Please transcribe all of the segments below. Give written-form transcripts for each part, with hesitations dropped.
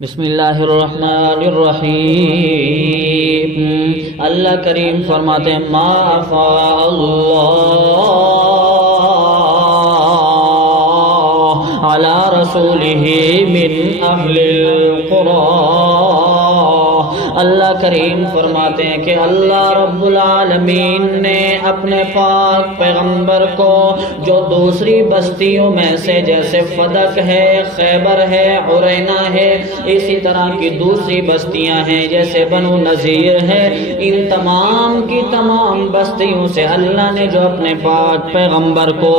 بسم اللہ الرحمن الرحیم۔ اللہ کریم فرماتے ہیں ما افاء اللہ علی رسولہ من اہل القرى۔ اللہ کریم فرماتے ہیں کہ اللہ رب العالمین نے اپنے پاک پیغمبر کو جو دوسری بستیوں میں سے جیسے فدق ہے، خیبر ہے، عرینہ ہے، اسی طرح کی دوسری بستیاں ہیں جیسے بنو نذیر ہے، ان تمام کی تمام بستیوں سے اللہ نے جو اپنے پاک پیغمبر کو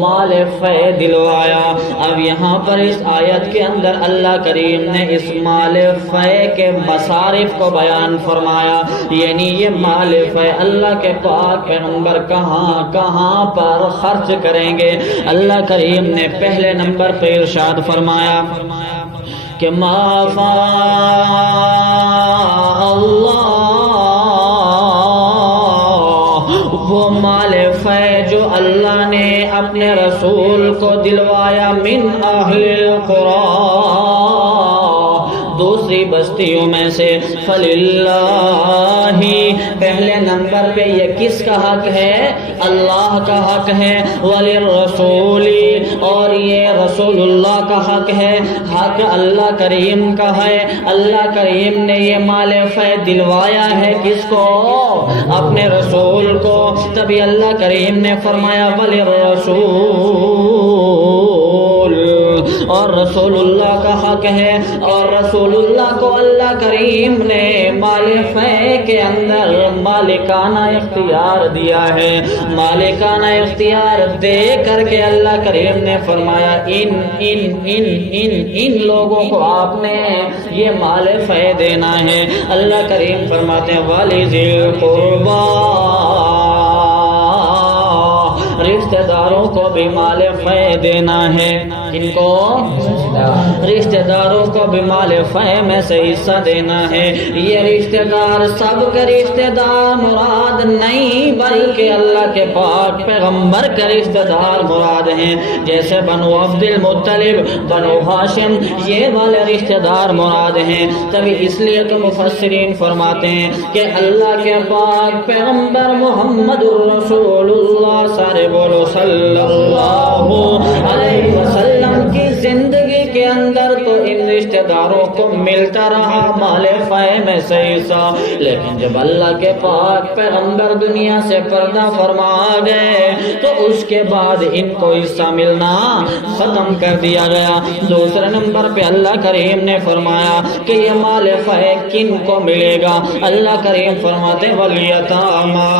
مال فے دلوایا۔ اب یہاں پر اس آیت کے اندر اللہ کریم نے اس مال فے کے مصارف کو بیان فرمایا، یعنی یہ مال فے اللہ کے پاک پیغمبر کہاں کہاں پر خرچ کریں گے۔ اللہ کریم نے پہلے نمبر پہ ارشاد فرمایا کہ ما افاء اللہ، وہ مال فے جو اللہ نے اپنے رسول کو دلوایا من اہل القرى، دوسری بستیوں میں سے، فللہ، پہلے نمبر پہ یہ کس کا حق ہے؟ اللہ کا حق ہے، وللرسول، اور یہ رسول اللہ کا حق ہے، حق اللہ کریم کا ہے۔ اللہ کریم نے یہ مال فے دلوایا ہے کس کو؟ اپنے رسول کو۔ تبھی اللہ کریم نے فرمایا وللرسول، اور رسول اللہ کا حق ہے، اور رسول اللہ کو اللہ کریم نے مال فے کے اندر مالکانہ اختیار دیا ہے۔ مالکانہ اختیار دے کر کے اللہ کریم نے فرمایا ان لوگوں کو آپ نے یہ مال فے دینا ہے۔ اللہ کریم فرماتے ہیں وَلِذِي الْقُرْبَى، رشتہ داروں کو بھی مال فے دینا ہے۔ ان کو رشتہ داروں کو بھی مال فے میں سے حصہ دینا ہے۔ یہ رشتہ دار سب کے رشتہ دار مراد نہیں، بلکہ اللہ کے پاک پیغمبر کے رشتہ دار مراد ہیں، جیسے بنو عبد المطلب، بنو ہاشم، یہ والے رشتہ دار مراد ہیں۔ تبھی اس لیے تو مفسرین فرماتے ہیں کہ اللہ کے پاک پیغمبر محمد رسول اللہ، سارے بولو صلی اللہ علیہ وسلم کی زندگی کے اندر تو ان رشتہ داروں کو ملتا رہا مال فے میں سے حصہ، لیکن جب اللہ کے پاک پیغمبر دنیا سے پردہ فرما گئے تو اس کے بعد ان کو حصہ ملنا ختم کر دیا گیا۔ دوسرے نمبر پہ اللہ کریم نے فرمایا کہ یہ مال فے کن کو ملے گا؟ اللہ کریم فرماتے والیتامی،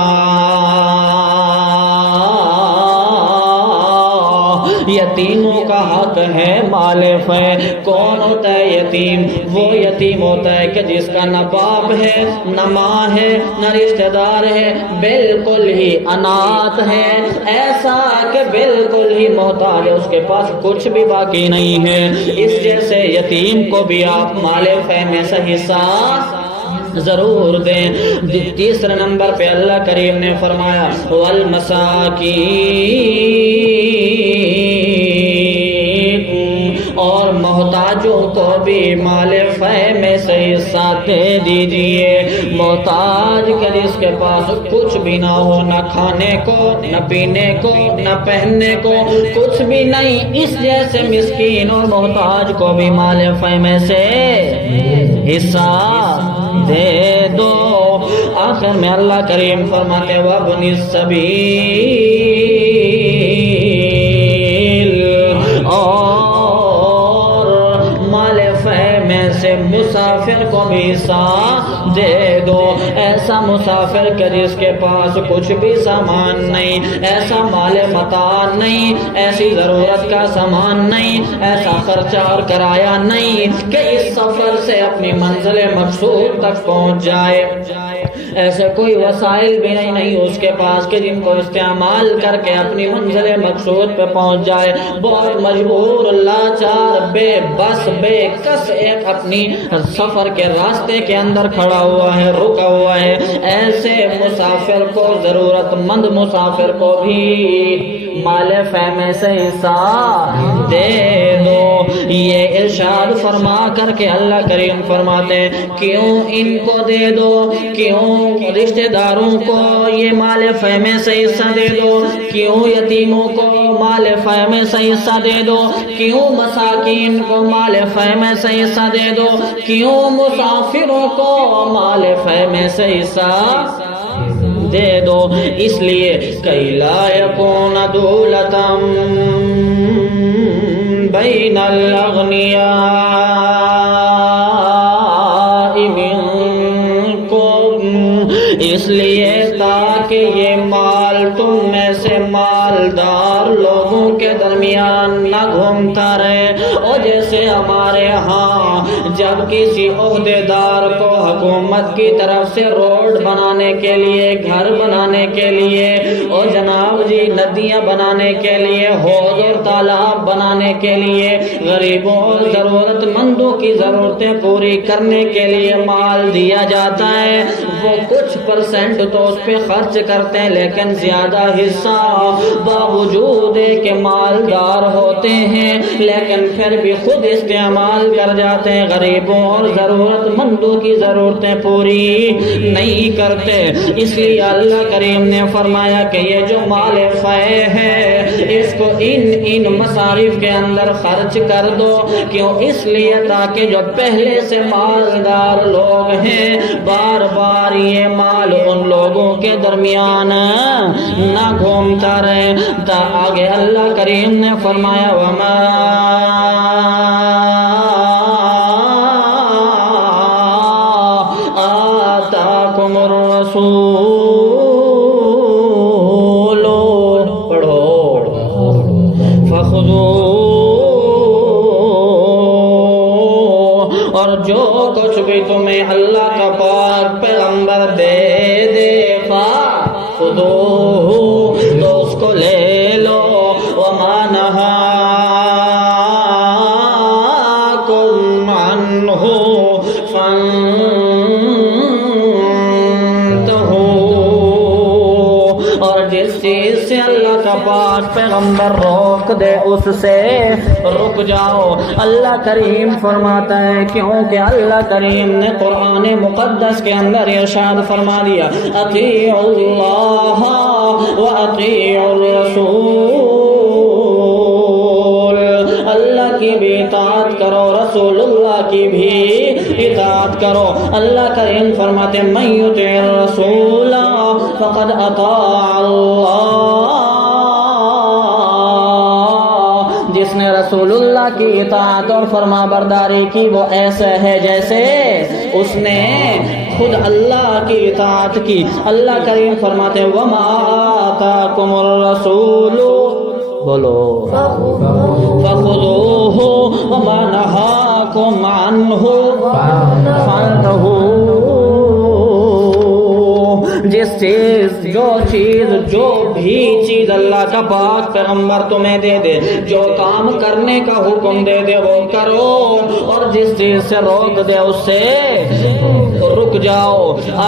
یتیموں کا حق ہے مال فے۔ کون ہوتا ہے یتیم؟ وہ یتیم ہوتا ہے کہ جس کا نہ باپ ہے، نہ ماں ہے، نہ رشتہ دار ہے، بالکل ہی انات ہے، ایسا کہ بالکل ہی محتاج ہے، اس کے پاس کچھ بھی باقی نہیں ہے۔ اس جیسے یتیم کو بھی آپ مال فے میں سے حصہ ضرور دیں۔ تیسرے نمبر پہ اللہ کریم نے فرمایا والمساکین، اور محتاجوں کو بھی مال فے میں سے حصہ دے دیجئے۔ محتاج کہ جس کے پاس کچھ بھی نہ ہو، نہ کھانے کو، نہ پینے کو، نہ پہننے کو، کچھ بھی نہیں، اس جیسے مسکین اور محتاج کو بھی مال فے میں سے حصہ دے دو۔ آخر میں اللہ کریم فرماتے وَابْنِ السَّبِيلِ، اور مال فے میں سے مسافر کو بھی حصہ دے دو۔ ایسا مسافر کہ جس کے پاس کچھ بھی سامان نہیں، ایسا مال متاع نہیں، ایسی ضرورت کا سامان نہیں، ایسا خرچہ اور کرایہ نہیں کہ اس سفر سے اپنی منزل مقصود تک پہنچ جائے۔ ایسے کوئی وسائل بھی نہیں اس کے پاس کہ جن کو استعمال کر کے اپنی منزل مقصود پہ پہنچ جائے. بہت مجبور، لاچار، بے بس، بے کس ایک اپنی سفر کے راستے کے اندر کھڑا ہوا ہے، رکا ہوا ہے. ایسے مسافر کو، ضرورت مند مسافر کو بھی مال فہم سے حصہ دے دو. یہ ارشاد فرما کر کے اللہ کریم فرماتے ہیں کیوں ان کو دے دو، کیوں رشتہ داروں کو یہ مال فہم سے حصہ دے دو، کیوں یتیموں کو مال فہم سے حصہ دے دو، کیوں مساکین کو مال فہم سے حصہ دے دو، کیوں مسافروں کو مال فہم سے حصہ دے دو. اس لیے کئی لا یکون دولتم بین الاغنیاء منکم، اس لیے تاکہ یہ مال تم میں سے مالدار لوگوں کے درمیان نہ گھومتا رہے. اور جیسے ہمارے ہاں جب کسی عہدیدار کو حکومت کی طرف سے روڈ بنانے کے لیے، گھر بنانے کے لیے، اور جناب جی ندیاں بنانے کے لیے، حوض اور تالاب بنانے کے لیے، غریبوں اور ضرورت مندوں کی ضرورتیں پوری کرنے کے لیے مال دیا جاتا ہے، وہ کچھ پرسنٹ تو اس پہ خرچ کرتے ہیں، لیکن زیادہ حصہ باوجود کہ مالدار ہوتے ہیں لیکن پھر بھی خود استعمال کر جاتے ہیں، غریبوں اور ضرورت مندوں کی ضرورتیں پوری نہیں کرتے. اس لیے اللہ کریم نے فرمایا کہ یہ جو مال فے ہے اس کو ان مصارف کے اندر خرچ کر دو. کیوں؟ اس لیے تاکہ جو پہلے سے مالدار لوگ ہیں بار بار یہ مال ان لوگوں کے درمیان نہ گھومتا رہے. آگے اللہ کریم نے فرمایا وما آتاکم الرسول، پڑھو فخذوہ، اور جو کچھ بھی تمہیں اللہ کا پاک پیغمبر دے دے فخذوہ، تو اس کو لے لو. وما نہاکم عنہ جس چیز سے اللہ کا پاک پیغمبر روک دے اس سے رک جاؤ. اللہ کریم فرماتا ہے کیونکہ اللہ کریم نے قرآن مقدس کے اندر ارشاد فرما دیا اطیعوا اللہ و اطیعوا الرسول، اللہ کی بھی اطاعت کرو، رسول اللہ کی بھی اطاعت کرو. اللہ کریم فرماتے من یطع الرسول فقد اطاع اللہ، جس نے رسول اللہ کی اطاعت اور فرما برداری کی وہ ایسا ہے جیسے اس نے خود اللہ کی اطاعت کی. اللہ کریم فرماتے ہیں وما آتاکم الرسول، بولو فخذوہ وما نہاکم عنہ فانتہوا. جس چیز جو بھی چیز اللہ کا پاک پیغمبر تمہیں دے دے، جو کام کرنے کا حکم دے دے وہ کرو، اور جس چیز سے روک دے اس سے رک جاؤ.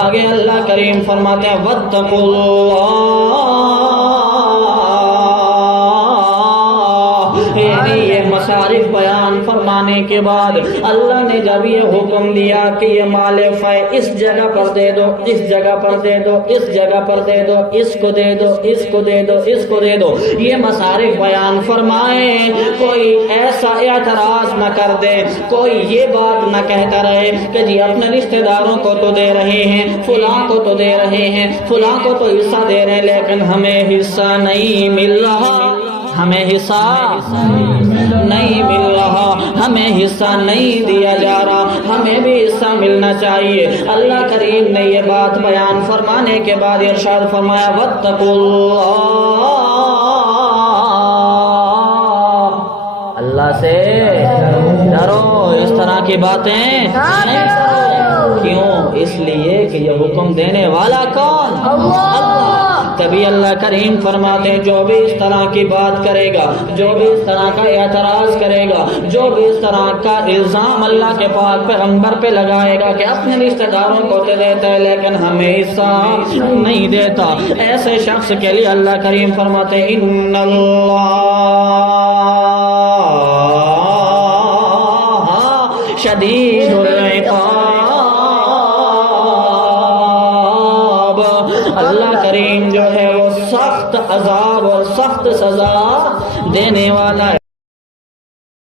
آگے اللہ کریم فرماتے ہیں واتقوا اللہ، یعنی یہ مصارف بیان فرمانے کے بعد اللہ نے جب یہ حکم دیا کہ یہ مال فے اس جگہ پر دے دو، اس جگہ پر دے دو، اس جگہ پر دے دو، اس کو دے دو، اس کو دے دو، اس کو دے دو، یہ مصارف بیان فرمائے، کوئی ایسا اعتراض نہ کر دے، کوئی یہ بات نہ کہتا رہے کہ جی اپنے رشتہ داروں کو تو دے رہے ہیں، فلاں کو تو دے رہے ہیں، فلاں کو تو حصہ دے رہے ہیں لیکن ہمیں حصہ نہیں مل رہا، ہمیں حصہ نہیں مل رہا، ہمیں حصہ نہیں دیا جا رہا، ہمیں بھی حصہ ملنا چاہیے. اللہ کریم نے یہ بات بیان فرمانے کے بعد ارشاد فرمایا واتقوا اللہ سے ڈرو، اس طرح کی باتیں نہیں کرو. کیوں؟ اس لیے کہ یہ حکم دینے والا کون؟ اللہ۔ تبھی اللہ کریم فرماتے ہیں جو بھی اس طرح کی بات کرے گا، جو بھی اس طرح کا اعتراض کرے گا، جو بھی اس طرح کا الزام اللہ کے پاک پیغمبر پہ لگائے گا کہ اپنے رشتہ داروں کو دے دیتا ہے لیکن ہمیں حصہ نہیں دیتا، ایسے شخص کے لیے اللہ کریم فرماتے ہیں ان اللہ شدید العقاب، اللہ کریم جو ہے وہ سخت عذاب اور سخت سزا دینے والا ہے۔